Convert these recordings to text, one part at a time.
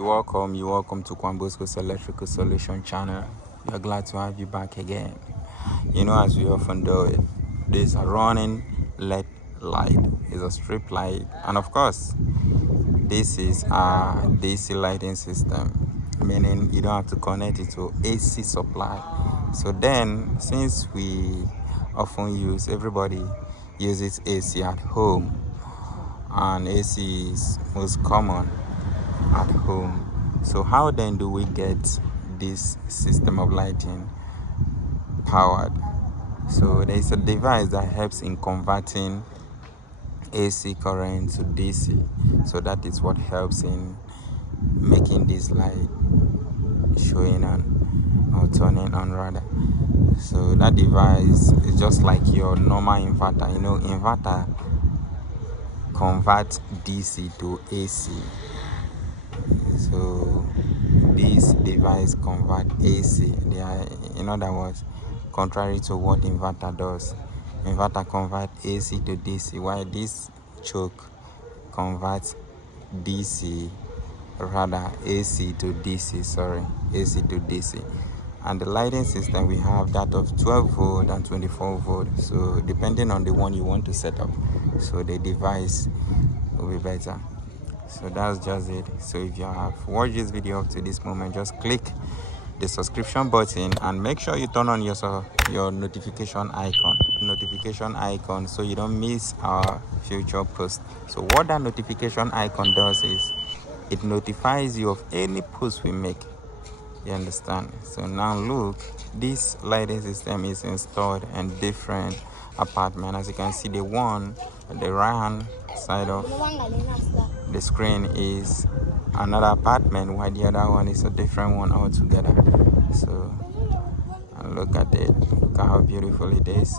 You're welcome to Kwambosco's Electrical Solution channel. We are glad to have you back again. As we often do it, this running LED light is a strip light, and of course, this is a DC lighting system, meaning you don't have to connect it to AC supply. So then, since everybody uses AC at home, and AC is most common at home. So how then do we get this system of lighting powered? So there is a device that helps in converting AC current to DC. So that is what helps in making this light showing on or turning on rather. So that device is just like your normal inverter. Inverter converts DC to AC. So this device convert AC. In other words, contrary to what inverter does. Inverter convert AC to DC, while this choke converts AC to DC. And the lighting system, we have that of 12 volt and 24 volt. So depending on the one you want to set up, so the device will be better. So that's just it. So if you have watched this video up to this moment, just click the subscription button and make sure you turn on your notification icon so you don't miss our future post. So what that notification icon does is it notifies you of any post we make. You understand? So now look, this lighting system is installed in different apartments. As you can see, the one on the right hand side of the screen is another apartment, while the other one is a different one altogether. So and look at it, look at how beautiful it is.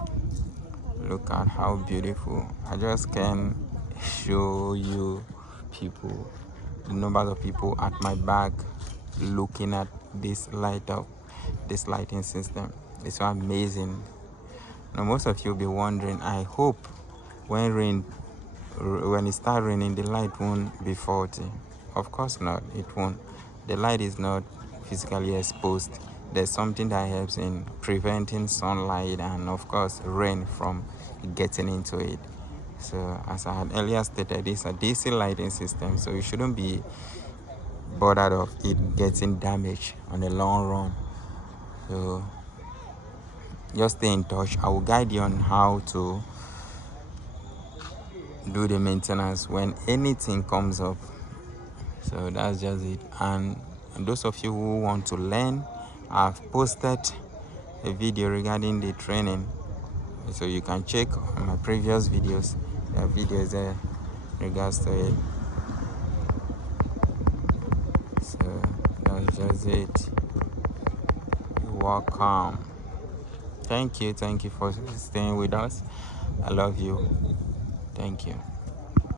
Look at how beautiful. I just can show you people, the numbers of people at my back looking at this lighting system. It's so amazing. Now most of you will be wondering, I hope when it starts raining, the light won't be faulty. Of course not, it won't. The light is not physically exposed. There's something that helps in preventing sunlight and of course rain from getting into it. So as I had earlier stated, it's a DC lighting system, so you shouldn't be bothered of it getting damaged on the long run. So just stay in touch. I will guide you on how to do the maintenance when anything comes up. So that's just it. And those of you who want to learn, I've posted a video regarding the training, so you can check on my previous videos. There are videos there in regards to it. So that's just it. You're welcome. Thank you for staying with us. I love you. Thank you.